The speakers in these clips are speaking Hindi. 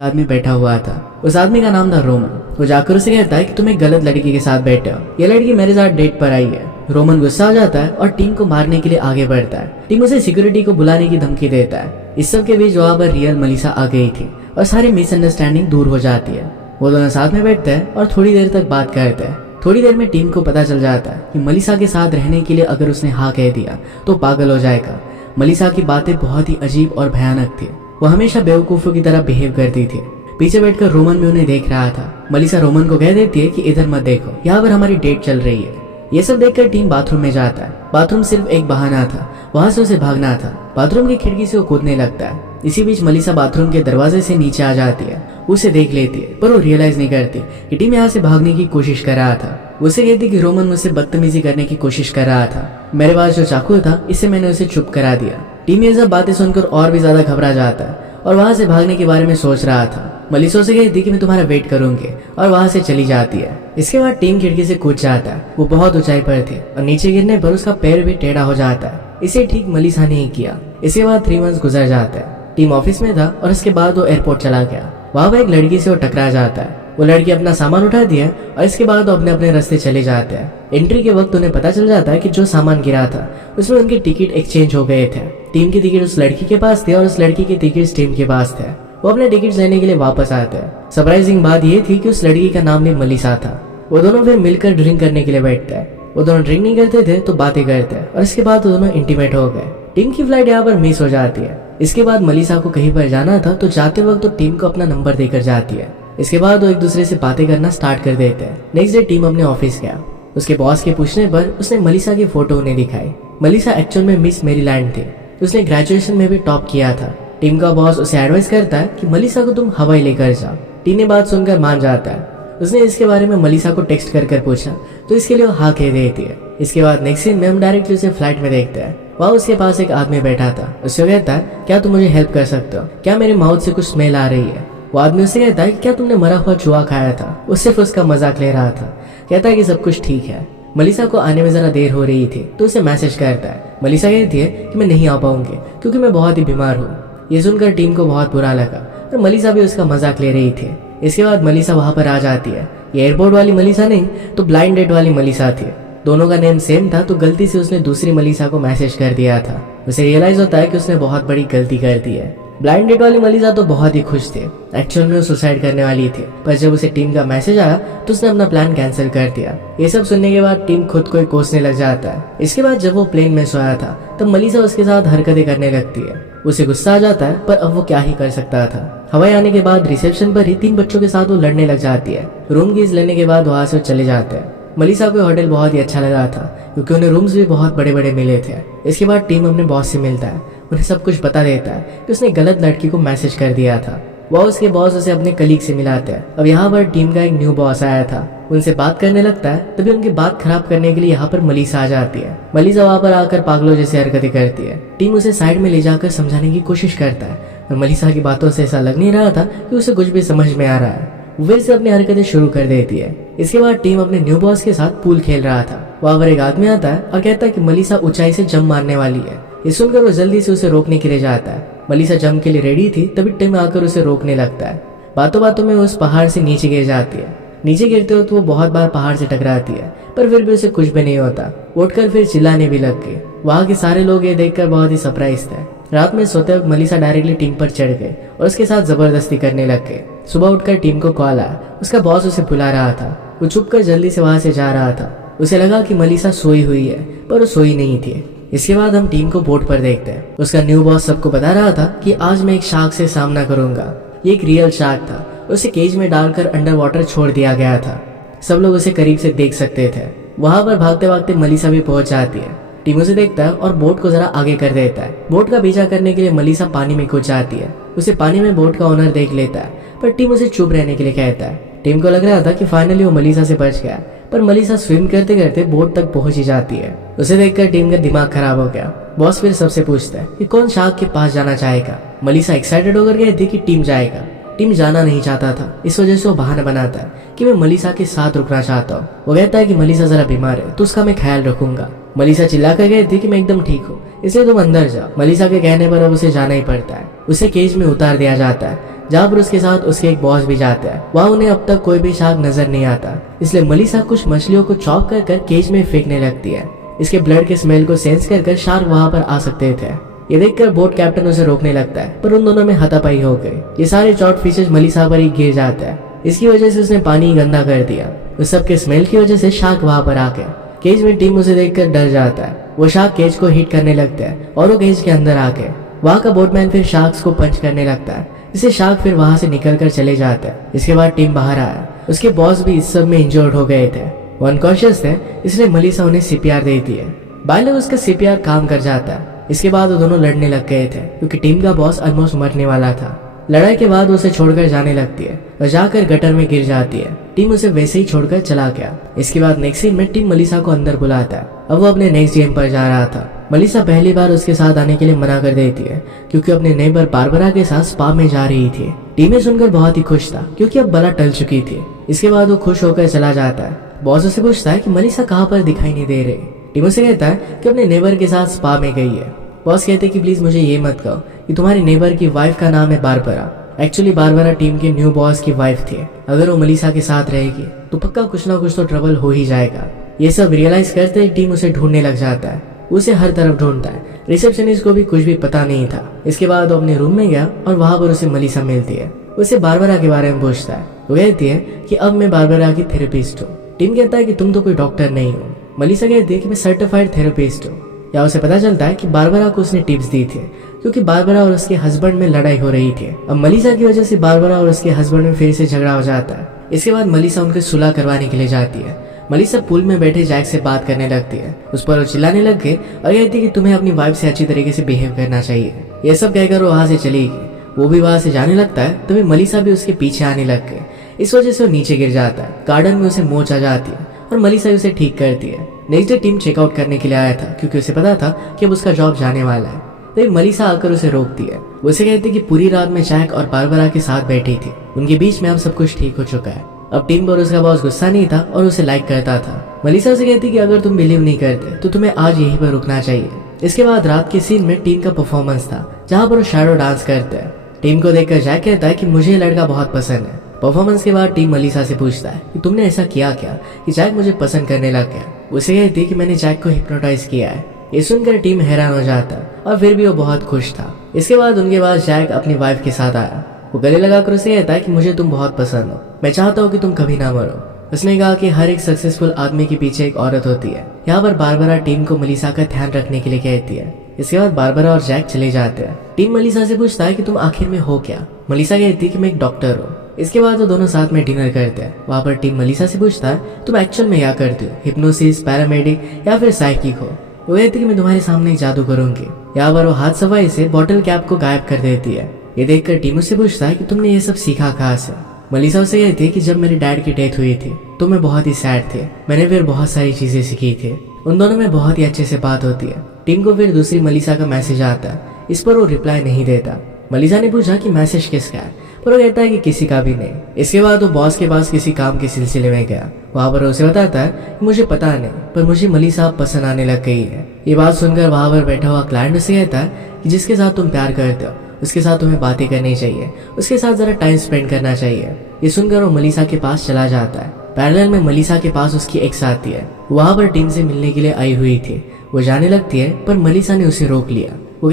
आदमी बैठा हुआ था। उस आदमी का नाम था रोमन। वो जाकर उसे कहता है कि तुम एक गलत लड़की के साथ बैठे हो, ये लड़की मेरे साथ डेट पर आई है। रोमन गुस्सा हो जाता है और टीम को मारने के लिए आगे बढ़ता है। टीम उसे सिक्योरिटी को बुलाने की धमकी देता है। इस सब के बीच वहाँ पर रियल मलिसा आ गई थी और सारी मिसअंडरस्टैंडिंग दूर हो जाती है। वो दोनों साथ में बैठते हैं और थोड़ी देर तक बात करते हैं। थोड़ी देर में टीम को पता चल जाता है कि मलिसा के साथ रहने के लिए अगर उसने हाँ कह दिया तो पागल हो जाएगा। मलिसा की बातें बहुत ही अजीब और भयानक थी। वो हमेशा बेवकूफों की तरह बिहेव करती थी। पीछे बैठकर रोमन भी उन्हें देख रहा था। मलिसा रोमन को कह देती है कि इधर मत देखो, यहाँ पर हमारी डेट चल रही है। ये सब देखकर टीम बाथरूम में जाता है। बाथरूम सिर्फ एक बहाना था, वहां से उसे भागना था। बाथरूम की खिड़की से वो कूदने लगता है। इसी बीच मलिसा बाथरूम के दरवाजे से नीचे आ जाती है। उसे देख लेती है पर वो रियलाइज नहीं करती कि टीम यहाँ से भागने की कोशिश कर रहा था। उसे कहती कि रोमन मुझसे बदतमीजी करने की कोशिश कर रहा था। मेरे पास जो चाकू था इससे मैंने उसे चुप करा दिया। टीम ये सब बातें सुनकर और भी ज्यादा घबरा जाता है और वहां से भागने के बारे में सोच रहा था। मलिसा से कहती कि मैं तुम्हारा वेट करूंगी और वहां से चली जाती है। इसके बाद टीम खिड़की से कूद जाता है। वो बहुत ऊंचाई पर थे और नीचे गिरने पर उसका पैर भी टेढ़ा हो जाता है। इसे ठीक मलिसा ने ही किया। इसके बाद 3 मंथ्स गुजर जाता है। टीम ऑफिस में था और उसके बाद वो एयरपोर्ट चला गया। वहां पर एक लड़की से वो टकरा जाता है। वो लड़की अपना सामान उठा दिया और इसके बाद वो अपने अपने रास्ते चले जाते हैं। एंट्री के वक्त उन्हें पता चल जाता है कि जो सामान गिरा था उसमें उनके टिकट एक्सचेंज हो गए थे। टीम की टिकट उस लड़की के पास थे और उस लड़की के टिकट टीम के पास थे। वो अपने टिकट लेने के लिए वापस आते हैं। सरप्राइजिंग बात यह थी कि उस लड़की का नाम भी मलिसा था। वो दोनों फिर मिलकर ड्रिंक करने के लिए बैठते हैं। वो दोनों ड्रिंक नहीं करते थे तो बातें करते हैं और इसके बाद वो दोनों इंटीमेट हो गए। टीम की फ्लाइट यहाँ पर मिस हो जाती है। इसके बाद मलिसा को कहीं पर जाना था तो जाते वक्त तो टीम को अपना नंबर देकर जाती है। इसके बाद वो एक दूसरे से बातें करना स्टार्ट कर देते हैं। नेक्स्ट डे टीम अपने ऑफिस गया। उसके बॉस के पूछने पर उसने मलिसा की फोटो उन्हें दिखाई। मलिसा एक्चुअल में मिस मेरीलैंड थी। उसने ग्रेजुएशन में भी टॉप किया था। टीम का बॉस उसे एडवाइस करता है कि मलिसा को तुम हवाई लेकर जाओ। टीम ने बात सुनकर मान जाता है। उसने इसके बारे में मलिसा को टेक्स्ट कर पूछा तो इसके लिए वो हाँ कह देती है। इसके बाद नेक्स्ट सीन में हम डायरेक्टली उसे फ्लाइट में देखते हैं। वहाँ उसके पास एक आदमी बैठा था। उससे कहता है क्या तुम मुझे हेल्प कर सकते हो, क्या मेरे माउथ से कुछ स्मेल आ रही है। वो आदमी उससे कहता है कि क्या तुमने मरा हुआ चूहा खाया था। वो सिर्फ उसका मजाक ले रहा था। कहता है कि सब कुछ ठीक है। मलिसा को आने में जरा देर हो रही थी तो उसे मैसेज करता है। मलिसा कहती है कि मैं नहीं आ पाऊंगी क्योंकि मैं बहुत ही बीमार हूँ। ये सुनकर टीम को बहुत बुरा लगा और मलिसा भी उसका मजाक ले रही थी। इसके बाद मलिसा वहां पर आ जाती है। ये एयरपोर्ट वाली मलिसा नहीं तो ब्लाइंड डेट वाली मलिसा थी। दोनों का नेम सेम था तो गलती से उसने दूसरी मलिसा को मैसेज कर दिया था। उसे रियलाइज होता है कि उसने बहुत बड़ी गलती कर दी है। ब्लाइंड डेट वाली मलिसा तो बहुत ही खुश थी। एक्चुअल में वो सुसाइड करने वाली थी पर जब उसे टीम का मैसेज आया तो उसने अपना प्लान कैंसिल कर दिया। ये सब सुनने के बाद टीम खुद को ही कोसने लग जाता है। इसके बाद जब वो प्लेन में सोया था तब मलिसा उसके साथ हरकतें करने लगती है। उसे गुस्सा आ जाता है पर अब वो क्या ही कर सकता था। हवाई आने के बाद रिसेप्शन पर ही 3 बच्चों के साथ वो लड़ने लग जाती है। रूम कीज लेने के बाद वहां से चले जाते हैं। मलिसा को होटल बहुत ही अच्छा लगा था क्योंकि उन्हें रूम्स भी बहुत बड़े बड़े मिले थे। इसके बाद टीम अपने बॉस से मिलता है। उन्हें सब कुछ बता देता है कि उसने गलत लड़की को मैसेज कर दिया था। वह उसके बॉस उसे अपने कलीग से मिलाते हैं। अब यहाँ पर टीम का एक न्यू बॉस आया था। उनसे बात करने लगता है तभी उनकी बात खराब करने के लिए यहाँ पर मलिसा आ जाती है। मलिसा वहाँ पर आकर पागलों जैसी हरकतें करती है। टीम उसे साइड में ले जाकर समझाने की कोशिश करता है और मलिसा की बातों से ऐसा लग नहीं रहा था कि उसे कुछ भी समझ में आ रहा है। वो फिर से अपनी हरकतें शुरू कर देती है। इसके बाद टीम अपने न्यू बॉस के साथ पूल खेल रहा था। वहाँ पर एक आदमी आता है और कहता है कि मलिसा ऊंचाई से जंप मारने वाली है। ये सुनकर वो जल्दी से उसे रोकने के लिए जाता है। मलिसा जंप के लिए रेडी थी तभी टीम आकर उसे रोकने लगता है। बातों बातों में उस पहाड़ से नीचे गिर जाती है। नीचे गिरते हुए तो वो बहुत बार पहाड़ से टकराती है पर फिर भी उसे कुछ भी नहीं होता। उठकर फिर चिल्लाने भी लग गई। वहाँ के सारे लोग ये देखकर बहुत ही सरप्राइज थे। रात में सोते वक्त मलिसा डायरेक्टली टीम पर चढ़ गए और उसके साथ जबरदस्ती करने लग गए। सुबह उठकर टीम को कॉल आया। उसका बॉस उसे बुला रहा था। वो छुप कर जल्दी से वहां से जा रहा था। उसे लगा कि मलिसा सोई हुई है पर वो सोई नहीं थी। इसके बाद हम टीम को बोर्ड पर देखते हैं। उसका न्यू बॉस सबको बता रहा था कि आज मैं एक शार्क से सामना करूंगा। ये एक रियल शार्क था। उसे केज में डालकर अंडर वाटर छोड़ दिया गया था। सब लोग उसे करीब से देख सकते थे। वहां पर भागते भागते मलिसा भी पहुंच जाती है। टीम उसे देखता है और बोट को जरा आगे कर देता है। बोट का पीछा करने के लिए मलिसा पानी में कूद जाती है। उसे पानी में बोट का ओनर देख लेता है पर टीम उसे चुप रहने के लिए कहता है। टीम को लग रहा था कि फाइनली वो मलिसा से बच गया पर मलिसा स्विम करते करते बोट तक पहुंच ही जाती है। उसे देखकर टीम का दिमाग खराब हो गया। बॉस फिर सबसे पूछता है कि कौन शार्क के पास जाना चाहेगा। मलिसा एक्साइटेड होकर कहती कि टीम जाएगा। टीम जाना नहीं चाहता था। इस वजह से वो बहाना बनाता है कि मैं मलिसा के साथ रुकना चाहता हूँ। वो कहता है कि मलिसा जरा बीमार है तो उसका मैं ख्याल रखूंगा। मलिसा चिल्लाकर कहती कि मैं एकदम ठीक हूँ इसलिए तुम अंदर जाओ। मलिसा के कहने पर अब उसे जाना ही पड़ता है। उसे केज में उतार दिया जाता है। जहाँ पर उसके साथ उसके एक बॉस भी जाता है। वहाँ उन्हें अब तक कोई भी शार्क नजर नहीं आता, इसलिए मलिसा कुछ मछलियों को चॉप कर केज में फेंकने लगती है। इसके ब्लड के स्मेल को सेंस कर शार्क वहाँ पर आ सकते थे। ये देखकर बोट कैप्टन उसे रोकने लगता है, पर उन दोनों में हाथापाई हो गई। ये सारे चॉट फिशेज मलिसा पर ही गिर जाते हैं। इसकी वजह से उसने पानी गंदा कर दिया। उस सब के स्मेल की वजह से शार्क वहाँ पर आ गया। केज में टीम उसे देखकर डर जाता है। वो शार्क केज को हिट करने लगता है और वो केज के अंदर आके वहाँ का बोटमैन फिर शार्क्स को पंच करने लगता है। इससे शार्क फिर वहाँ से निकल कर चले जाता है। इसके बाद टीम बाहर आया। उसके बॉस भी इस सब में इंजर्ड हो गए थे, वो अनकॉन्शियस थे, इसलिए मलिसा उन्हें सीपीआर देती है। बाय उसका सीपीआर काम कर जाता है। इसके बाद वो दोनों लड़ने लग गए थे, क्योंकि टीम का बॉस ऑलमोस्ट मरने वाला था। लड़ाई के बाद उसे छोड़कर जाने लगती है और जाकर गटर में गिर जाती है। टीम उसे वैसे ही छोड़कर चला गया। इसके बाद नेक्स्ट सीन में टीम मलिसा को अंदर बुलाता है। अब वो अपने नेक्स्ट गेम पर जा रहा था। मलिसा पहली बार उसके साथ आने के लिए मना कर देती है, क्योंकि अपने नेबर बारबरा के साथ स्पा में जा रही थी। टीम सुनकर बहुत ही खुश था, क्योंकि अब बला टल चुकी थी। इसके बाद वो खुश होकर चला जाता है। बॉस उसे पूछता है कि मलिसा कहाँ पर दिखाई नहीं दे रही। टीम उसे कहता है कि अपने नेबर के साथ स्पा में गई है। बॉस कहते हैं कि प्लीज मुझे ये मत कहो कि तुम्हारी नेबर की वाइफ का नाम है बारबरा। एक्चुअली बारबरा टीम के न्यू बॉस की वाइफ थी। अगर वो मलिसा के साथ रहेगी तो पक्का कुछ ना कुछ तो ट्रबल हो ही जाएगा। ये सब रियलाइज करते ही टीम उसे ढूंढने लग जाता है। उसे हर तरफ ढूंढता है। रिसेप्शनिस्ट को भी कुछ भी पता नहीं था। इसके बाद वो अपने रूम में गया और वहां पर उसे मलिसा मिलती है। उसे बारबरा के बारे में पूछता है। वो कहती है कि अब मैं बारबरा की थेरेपिस्ट हूँ। टीम कहता है कि तुम तो कोई डॉक्टर नहीं हो। मलिसा कहती है कि मैं सर्टिफाइड थेरेपिस्ट हूँ। या उसे पता चलता है कि बारबरा को उसने टिप्स दी थी, क्योंकि बारबरा और उसके हस्बैंड में लड़ाई हो रही थी। अब मलिसा की वजह से बारबरा और उसके हस्बैंड में फिर से झगड़ा हो जाता है। इसके बाद मलिसा उनके सुलह करवाने के लिए जाती है। मलिसा पूल में बैठे जैक से बात करने लगती है। उस पर वो चिल्लाने लग गए और कहती है कि तुम्हें अपनी वाइफ से अच्छी तरीके से बिहेव करना चाहिए। ये सब कहकर वो वहां से चली गई। वो भी वहां से जाने लगता है, तभी मलिसा भी उसके पीछे आने लग गई। इस वजह से वो नीचे गिर जाता है। गार्डन में उसे मोच आ जाती है और मलिसा उसे ठीक करती है। नेक्स्ट डे टीम चेकआउट करने के लिए आया था, क्योंकि उसे पता था कि अब उसका जॉब जाने वाला है। तभी मलिसा आकर उसे रोकती है। वो उसे कहती है कि पूरी रात में जैक और बारबरा के साथ बैठी थी। उनके बीच में अब सब कुछ ठीक हो चुका है। अब टीम पर उसका बॉस गुस्सा नहीं था और उसे लाइक करता था। मलिसा उसे कहती कि अगर तुम बिलीव नहीं करते तो तुम्हें आज यहीं पर रुकना चाहिए। इसके बाद रात के सीन में टीम का परफॉर्मेंस था, जहाँ पर वो शैडो डांस करते हैं। टीम को देखकर जैक कहता है कि मुझे ये लड़का बहुत पसंद है। परफॉर्मेंस के बाद टीम मलिसा से पूछता है कि तुमने ऐसा किया क्या कि जैक मुझे पसंद करने लग गया। उसे कहती है कि मैंने जैक को हिप्नोटाइज किया है। ये सुनकर टीम हैरान हो जाता है और फिर भी वो बहुत खुश था। इसके बाद उनके पास जैक अपनी वाइफ के साथ आया। वो गले लगाकर उसे कहता है कि मुझे तुम बहुत पसंद हो, मैं चाहता हूँ कि तुम कभी ना मरो। उसने कहा कि हर एक सक्सेसफुल आदमी के पीछे एक औरत होती है। यहाँ पर बारबरा टीम को मलिसा का ध्यान रखने के लिए कहती है। इसके बाद बारबरा और जैक चले जाते हैं। टीम मलिसा से पूछता है कि तुम आखिर में हो क्या। मलिसा कहती है कि मैं एक डॉक्टर हूँ। इसके बाद वो दोनों साथ में डिनर करते हैं। वहाँ पर टीम मलिसा से पूछता है तुम एक्चुअल में क्या करते हो, हिप्नोसिस, पैरामेडिक या फिर साइकिक हो। वो कहती है कि मैं तुम्हारे सामने एक जादू करूंगी। यहाँ पर वो हाथ सफाई से बॉटल कैप को गायब कर देती है। ये देखकर टीम उससे पूछता है कि तुमने ये सब सीखा कहाँ से। मलिसा उसे कहती है कि जब मेरे डैड की डेथ हुई थी तो मैं बहुत ही सैड थे। मैंने फिर बहुत सारी चीजें सीखी थी। उन दोनों में बहुत ही अच्छे से बात होती है। टीम को फिर दूसरी मलिसा का मैसेज आता है। इस पर वो रिप्लाई नहीं देता। मलिसा ने पूछा कि मैसेज किसका है, पर वो कहता है कि किसी का भी नहीं। इसके बाद वो बॉस के पास किसी काम के सिलसिले में गया। वहाँ पर उसे बताता है कि मुझे पता नहीं, पर मुझे मलिसा पसंद आने लग गई है। ये बात सुनकर वहाँ पर बैठा हुआ क्लाइंट उसे कहता है कि जिसके साथ तुम प्यार करते हो उसके साथ तुम्हें बातें करनी चाहिए, उसके साथ जरा टाइम स्पेंड करना चाहिए। ये सुनकर वो मलिसा के पास चला जाता है। पैरेलल में मलिसा के पास उसकी एक्स आती है। वहाँ पर टीम से मिलने के लिए आई हुई थी। वो जाने लगती है, पर मलिसा ने उसे रोक लिया। वो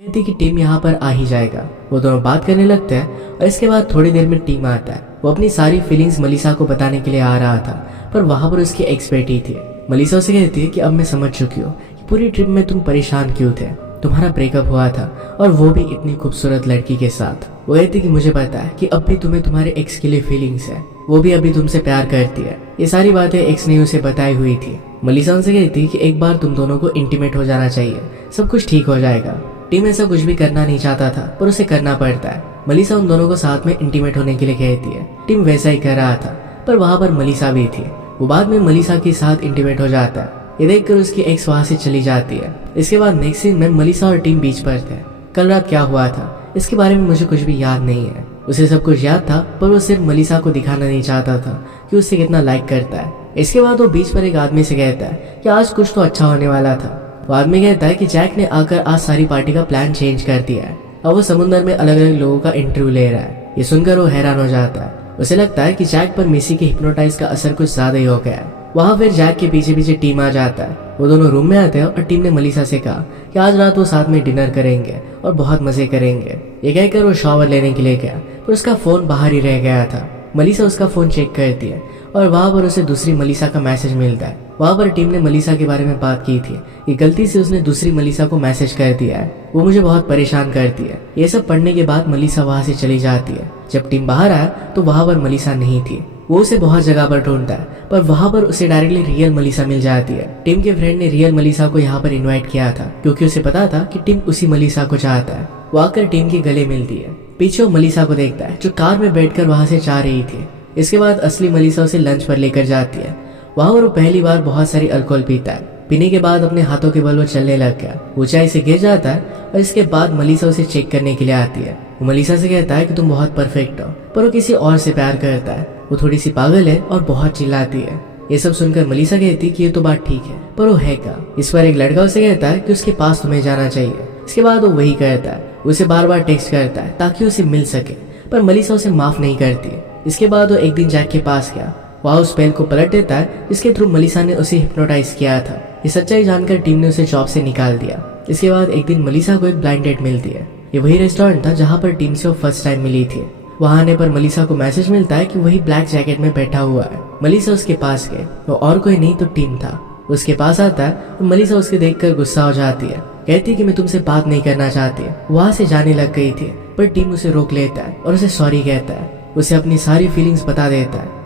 कहती कि टीम यहाँ पर आ ही जाएगा। वो दोनों बात करने लगते हैं और इसके बाद थोड़ी देर में टीम आता है। वो अपनी सारी फीलिंग्स मलिसा को बताने के लिए आ रहा था, पर वहाँ पर उसकी एक्स बैठी थी। मलिसा उसे कहती है कि अब मैं समझ चुकी हूँ कि पूरी ट्रिप में तुम परेशान क्यों थे। तुम्हारा ब्रेकअप हुआ था और वो भी इतनी खूबसूरत लड़की के साथ। वो कहती कि मुझे पता है कि अब भी तुम्हें तुम्हारे एक्स के लिए फीलिंग्स है, वो भी अभी तुमसे प्यार करती है। ये सारी बातें एक्स ने उसे बताई हुई थी। मलिसा उनसे कहती कि एक बार तुम दोनों को इंटीमेट हो जाना चाहिए, सब कुछ ठीक हो जाएगा। टीम ऐसा कुछ भी करना नहीं चाहता था, पर उसे करना पड़ता है। मलिसा उन दोनों को साथ में इंटीमेट होने के लिए कहती है। टीम वैसा ही कर रहा था, पर वहाँ पर मलिसा भी थी। वो बाद में मलिसा के साथ इंटीमेट हो जाता है। ये देखकर उसकी एक्स वहाँ से चली जाती है। इसके बाद नेक्स्ट सीन में मलिसा और टीम बीच पर थे। कल रात क्या हुआ था इसके बारे में मुझे कुछ भी याद नहीं है। उसे सब कुछ याद था, पर वो सिर्फ मलिसा को दिखाना नहीं चाहता था कि उसे कितना लाइक करता है। इसके बाद वो बीच पर एक आदमी से कहता है कि आज कुछ तो अच्छा होने वाला था। वो आदमी कहता है कि जैक ने आकर आज सारी पार्टी का प्लान चेंज कर दिया है। अब वो समुद्र में अलग अलग लोगों का इंटरव्यू ले रहा है। ये सुनकर वो हैरान हो जाता है। उसे लगता है कि जैक पर मिसी के हिप्नोटाइज का असर कुछ ज्यादा ही हो गया है। वहाँ फिर जैक के पीछे पीछे टीम आ जाता है। वो दोनों रूम में आते हैं और टीम ने मलिसा से कहा कि आज रात वो साथ में डिनर करेंगे और बहुत मजे करेंगे। ये कहकर वो शावर लेने के लिए गया, पर उसका फोन बाहर ही रह गया था। मलिसा उसका फोन चेक करती है और वहाँ पर उसे दूसरी मलिसा का मैसेज मिलता है। वहाँ पर टीम ने मलिसा के बारे में बात की थी कि गलती से उसने दूसरी मलिसा को मैसेज कर दिया है, वो मुझे बहुत परेशान करती है। ये सब पढ़ने के बाद मलिसा वहाँ से चली जाती है। जब टीम बाहर आया तो वहाँ पर मलिसा नहीं थी। वो उसे बहुत जगह पर ढूंढता है, पर वहाँ पर उसे डायरेक्टली रियल मलिसा मिल जाती है। टीम के फ्रेंड ने रियल मलिसा को यहाँ पर इन्वाइट किया था क्योंकि उसे पता था कि टीम उसी मलिसा को चाहता है। वो आकर टीम के गले मिलती है। पीछे वो मलिसा को देखता है जो कार में बैठकर वहाँ से जा रही थी। इसके बाद असली मलिसा उसे लंच पर लेकर जाती है। वहाँ पर वो पहली बार बहुत सारी अल्कोहल पीता है। पीने के बाद अपने हाथों के बल वो चलने लग गया। ऊंचाई से गिर जाता है और इसके बाद मलिसा उसे चेक करने के लिए आती है। वो मलिसा से कहता है कि तुम बहुत परफेक्ट हो, पर वो किसी और से प्यार करता है। वो थोड़ी सी पागल है और बहुत चिल्लाती है। ये सब सुनकर मलिसा कहती कि ये तो बात ठीक है, पर वो है क्या। इस पर एक लड़का उसे कहता है कि उसके पास तुम्हें जाना चाहिए। इसके बाद वो वही कहता है। उसे बार बार टेक्स्ट करता है ताकि उसे मिल सके, पर मलिसा उसे माफ नहीं करती। इसके बाद वो एक दिन जैक के पास गया। वह उस स्पेल को पलट देता है जिसके थ्रू मलिसा ने उसे हिप्नोटाइज किया था। ये सच्चाई जानकर टीम ने उसे जॉब से निकाल दिया। इसके बाद एक दिन मलिसा को एक ब्लाइंड डेट मिलती है। ये वही रेस्टोरेंट था जहाँ पर टीम से वो फर्स्ट टाइम मिली थी। वहाँ आने पर मलिसा को मैसेज मिलता है कि वही ब्लैक जैकेट में बैठा हुआ है। मलिसा उसके पास गए, वो और कोई नहीं तो टीम था। उसके पास आता है और मलिसा उसके देखकर गुस्सा हो जाती है। कहती कि मैं तुमसे बात नहीं करना चाहती। वहाँ से जाने लग गई थी, पर टीम उसे रोक लेता है और उसे सॉरी कहता है। उसे अपनी सारी फीलिंग्स बता देता है।